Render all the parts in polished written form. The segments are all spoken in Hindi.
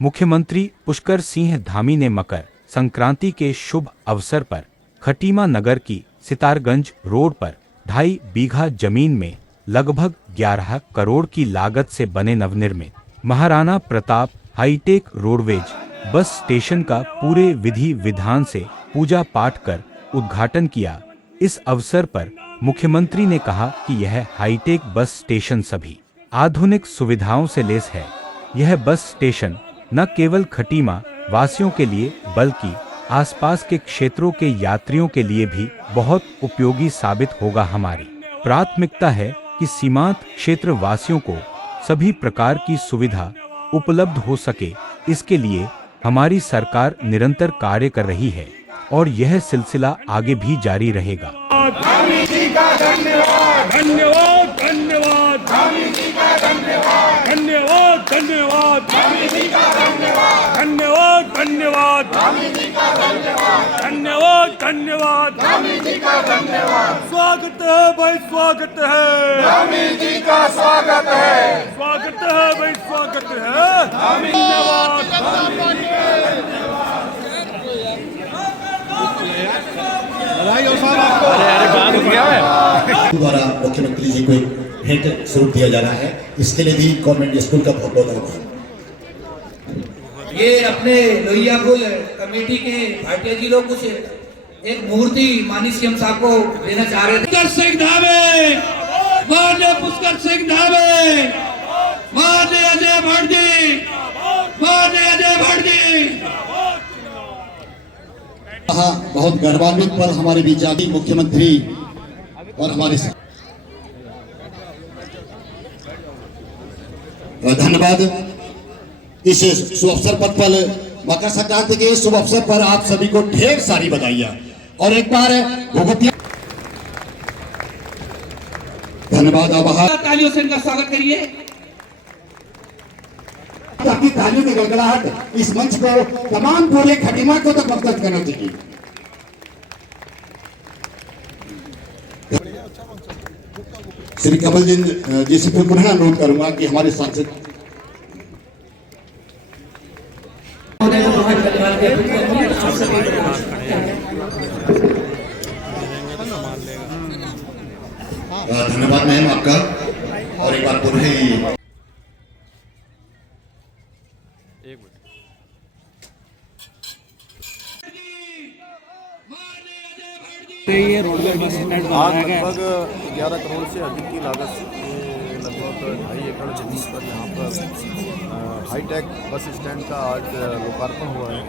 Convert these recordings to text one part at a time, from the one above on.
मुख्यमंत्री पुष्कर सिंह धामी ने मकर संक्रांति के शुभ अवसर पर खटीमा नगर की सितारगंज रोड पर 2.5 बीघा जमीन में लगभग 11 करोड़ की लागत से बने नवनिर्मित Maharana Pratap hi tech roadways bus station का पूरे विधि विधान से पूजा पाठ कर उद्घाटन किया। इस अवसर पर मुख्यमंत्री ने कहा कि यह हाईटेक बस स्टेशन सभी आधुनिक सुविधाओं से लैस है। यह बस स्टेशन न केवल खटीमा वासियों के लिए बल्कि आसपास के क्षेत्रों के यात्रियों के लिए भी बहुत उपयोगी साबित होगा। हमारी प्राथमिकता है कि सीमांत क्षेत्र वासियों को सभी प्रकार की सुविधा उपलब्ध हो सके। इसके लिए हमारी सरकार निरंतर कार्य कर रही है और यह सिलसिला आगे भी जारी रहेगा। धामी जी का धन्यवाद, धन्यवाद, धन्यवाद, धामी जी का धन्यवाद, धन्यवाद, धन्यवाद, धामी जी का धन्यवाद, धन्यवाद, धन्यवाद, धामी जी का धन्यवाद, धन्यवाद, धन्यवाद, धामी जी का धन्यवाद। स्वागत है भाई, स्वागत है, धामी जी का स्वागत है, स्वागत है भाई, स्वागत है, धामी धन्यवाद, धामी जी का धन्यवाद। द्वारा मुख्यमंत्री जी को एक भेंट स्वरूप दिया जा रहा है, इसके लिए भी गवर्नमेंट स्कूल का बहुत बहुत आभार। ये अपने लोहिया पुल कमेटी के भाटिया जी लोग कुछ एक मूर्ति माननीय सीएम साहब को देना चाह रहे थे। पुष्कर सिंह धामी, माननीय पुष्कर सिंह धामी, माननीय अजय भट्ट जी, माननीय अजय भट्ट जी। बहुत गौरवान्वित पल हमारे बीच आदि मुख्यमंत्री और हमारे धन्यवाद। इस शुभ अवसर पर मकर संक्रांति के शुभ अवसर पर आप सभी को ढेर सारी बधाइयां और एक बार भगवती धन्यवाद। आभार। तालियों से इनका स्वागत करिए। आपकी तालियों की गड़गड़ाहट इस मंच को तमाम पूरे खटीमा को तो मदद करना चाहिए। श्री कमल जी से फिर पुनः अनुरोध करूंगा कि हमारे सांसद धन्यवाद मैम आपका। और एक बार पुनः ये रोडवेज बस स्टैंड बनाया गया। लगभग 11 करोड़ से अधिक की लागत से लगभग 2.5 एकड़ जमीन पर यहाँ पर हाईटेक बस स्टैंड का आज लोकार्पण हुआ है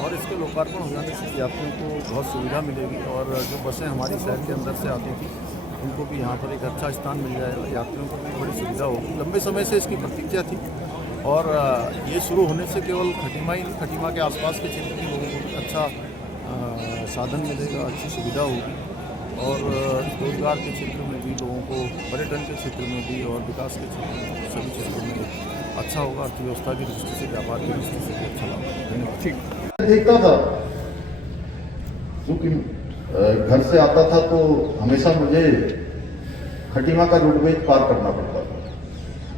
और इसके लोकार्पण हो जाने से यात्रियों को बहुत सुविधा मिलेगी और जो बसें हमारी शहर के अंदर से आती थी उनको भी यहाँ पर एक अच्छा स्थान मिल जाएगा। यात्रियों को भी बड़ी सुविधा होगी। लंबे समय से इसकी प्रतीक्षा थी और ये शुरू होने से केवल खटीमा ही नहीं, खटीमा के आसपास के क्षेत्र के लोगों को भी अच्छा साधन मिलेगा, अच्छी सुविधा होगी और रोजगार के क्षेत्र में भी लोगों को, पर्यटन के क्षेत्र में भी और विकास के क्षेत्र में सभी क्षेत्रों में अच्छा होगा। अर्थव्यवस्था की दृष्टि से, व्यापार की दृष्टि से भी अच्छा होगा। धन्यवाद। ठीक देखता था क्योंकि घर से आता था तो हमेशा मुझे खटीमा का रोडवेज पार करना पड़ता था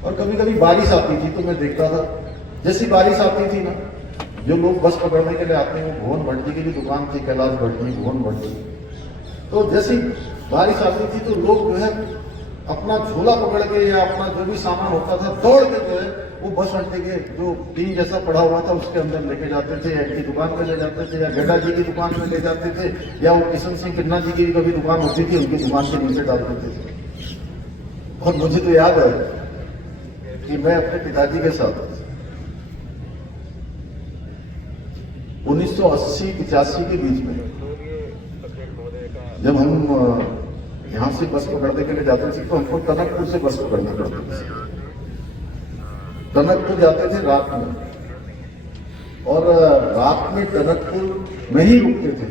और कभी कभी बारिश आती थी तो मैं देखता था जैसी बारिश आती थी ना, जो लोग बस पकड़ने के लिए आते हैं वो भुवन भट्ट जी की भी दुकान थी, कैलाश भट्ट जी, भुवन भट्ट जी, तो जैसी बारिश आती थी तो लोग जो है अपना झोला पकड़ के या अपना जो भी सामान होता था दौड़ के जो है वो बस अड्डे के जो टीन जैसा पड़ा हुआ था उसके अंदर लेके जाते थे, या इनकी दुकान में ले जाते थे, या गड्ढा जी की दुकान में ले जाते थे, या वो किशन सिंह किन्ना जी की कभी दुकान होती थी उनकी दुकान के नीचे डाल देते थे। और मुझे तो याद है कि मैं अपने पिताजी के साथ 1980-85 के बीच में जब हम यहाँ से बस पकड़ने के लिए जाते थे तो हमको टनकपुर से बस पकड़ना पड़ता था। टनकपुर जाते थे रात में और रात में टनकपुर में ही रुकते थे,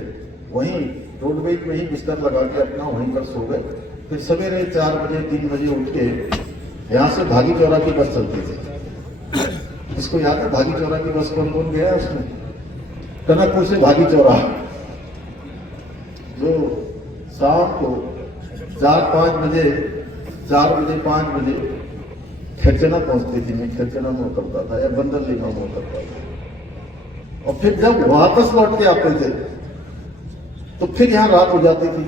वहीं रोडवेज में ही बिस्तर लगा के अपना वहीं पर सो गए। फिर सवेरे 4 बजे 3 बजे उठ के यहाँ से भागी चौरा की बस चलती थी। इसको याद है भागी चौरा की बस कौन कौन गया उसमें? टनकपुर से भागी चौरा जो शाम को 4 बजे 5 बजे खिरचना पहुंचती थी, मैं खिरचना में उतरता था या बंदरलीना में उतरता था। और फिर जब वापस लौट के आते थे तो फिर यहाँ रात हो जाती थी।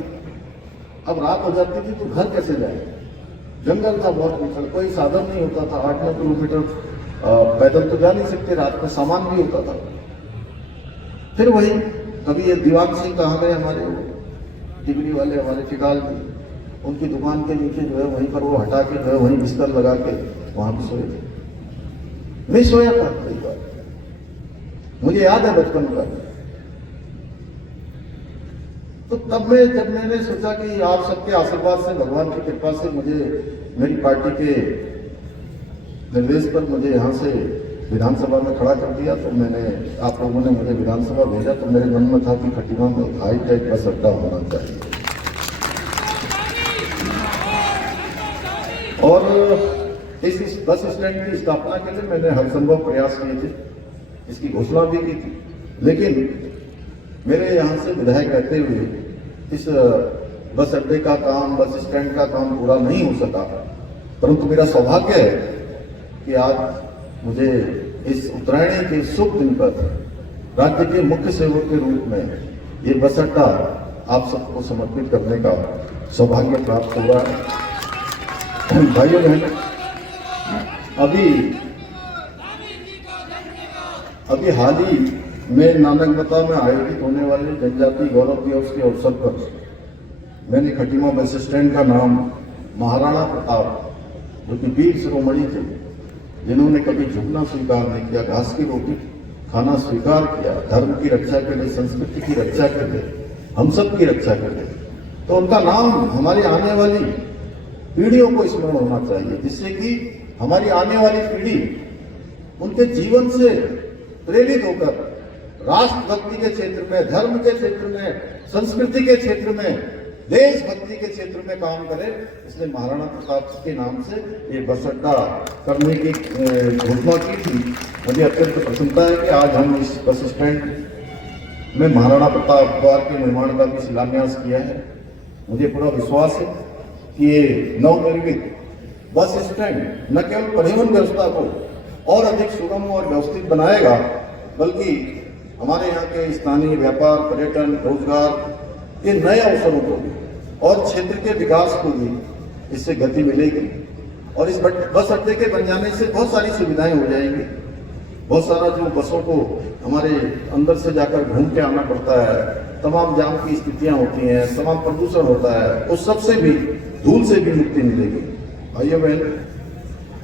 अब रात हो जाती थी तो घर कैसे जाए? जंगल था बहुत निकल, कोई साधन नहीं होता था। 8-9 किलोमीटर पैदल तो जा नहीं सकते, रात में सामान भी होता था। फिर वही कभी ये दीवान सिंह कहाँ गए हमारे डिग्री वाले, हमारे टिकाल की, उनकी दुकान के नीचे जो है वहीं पर वो हटा के जो है वहीं बिस्तर लगा के वहां भी सोए थे। नहीं सोया था कई बार, मुझे याद है बचपन का। तो तब में जब मैंने सोचा कि आप सबके आशीर्वाद से, भगवान की कृपा से मुझे मेरी पार्टी के निर्देश पर मुझे यहाँ से विधानसभा में खड़ा कर दिया, तो मैंने, आप लोगों ने मुझे विधानसभा भेजा, तो मेरे मन में था कि खटीमा में हाईटेक बस अड्डा होना चाहिए। और इस बस स्टैंड की स्थापना के लिए मैंने हर संभव प्रयास किए थे, इसकी घोषणा भी की थी, लेकिन मेरे यहाँ से विधायक रहते हुए इस बस अड्डे का काम, बस स्टैंड का काम पूरा नहीं हो सका। परंतु मेरा सौभाग्य है कि आज मुझे इस उत्तरायणी के शुभ दिन पर राज्य के मुख्य सेवक के रूप में ये बस अड्डा आप सबको समर्पित करने का सौभाग्य प्राप्त हुआ है। भाइयों बहनों, अभी हाल ही में नानकमता में आयोजित होने वाले जनजाति गौरव दिवस के अवसर पर मैंने खटीमा बस स्टैंड का नाम महाराणा प्रताप, जो कि वीर शिरोमणि थे, जिन्होंने कभी झुकना स्वीकार नहीं किया, घास की रोटी खाना स्वीकार किया, धर्म की रक्षा के लिए, संस्कृति की रक्षा के लिए, हम सब की रक्षा के लिए, तो उनका नाम हमारी आने वाली पीढ़ियों को स्मरण होना चाहिए, जिससे कि हमारी आने वाली पीढ़ी उनके जीवन से प्रेरित होकर राष्ट्रभक्ति के क्षेत्र में, धर्म के क्षेत्र में, संस्कृति के क्षेत्र में, देशभक्ति के क्षेत्र में काम करे। इसलिए महाराणा प्रताप के नाम से ये बस अड्डा करने की घोषणा की थी। मुझे अत्यंत प्रसन्नता है कि आज हम इस बस स्टैंड में महाराणा प्रताप द्वार के निर्माण का भी शिलान्यास किया है। मुझे पूरा विश्वास है कि ये नवनिर्मित बस स्टैंड न केवल परिवहन व्यवस्था को और अधिक सुगम और व्यवस्थित बनाएगा, बल्कि हमारे यहाँ के स्थानीय व्यापार, पर्यटन, रोजगार के नए अवसरों को भी और क्षेत्र के विकास को भी इससे गति मिलेगी। और इस बस अड्डे के बन जाने से बहुत सारी सुविधाएं हो जाएंगी। बहुत सारा जो बसों को हमारे अंदर से जाकर घूम के आना पड़ता है, तमाम जाम की स्थितियां होती हैं, तमाम प्रदूषण होता है, उस सब से भी, धूल से भी मुक्ति मिलेगी। भाइयों बहन,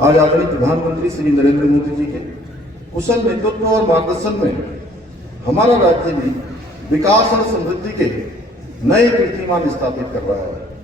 आज आदरणीय प्रधानमंत्री श्री नरेंद्र मोदी जी के कुशल नेतृत्व और मार्गदर्शन में हमारा राज्य भी विकास और समृद्धि के नए कीर्तिमान स्थापित कर रहा है।